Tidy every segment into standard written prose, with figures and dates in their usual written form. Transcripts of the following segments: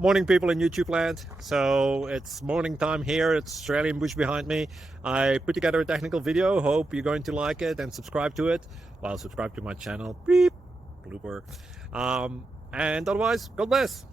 Morning, people in YouTube land. So it's morning time here. It's Australian bush behind me. I put together a technical video. Hope you're going to like it and subscribe to it. Well, subscribe to my channel. Beep, blooper. And otherwise, God bless.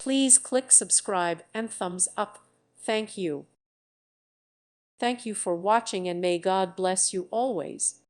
Please click subscribe and thumbs up. Thank you. Thank you for watching and may God bless you always.